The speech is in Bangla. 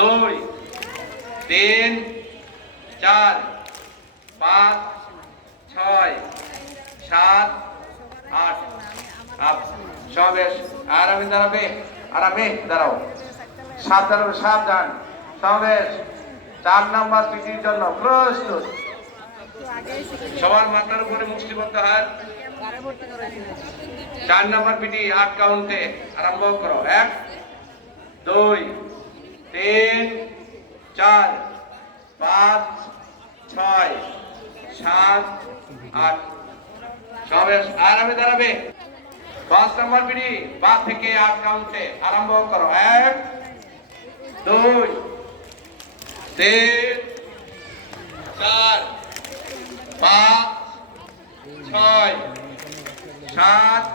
2 3 4 5 6 7 8 আপ সবেশ আরামে দাঁড়াও সাবধান সবেশ 4 নাম্বার পিটির জন্য প্রস্তুত সবার মাথার উপরে মুষ্টিবদ্ধ হাত 4 নাম্বার পিটি 8 কাউন্টে আরম্ভ করো 1 2 3 4 5 6 7 8 সবেশ আরামে দাঁড়াবে 5 নাম্বার পিটি বাদ থেকে 8 কাউন্টে আরম্ভ করো 1 2 3 4 5 6 7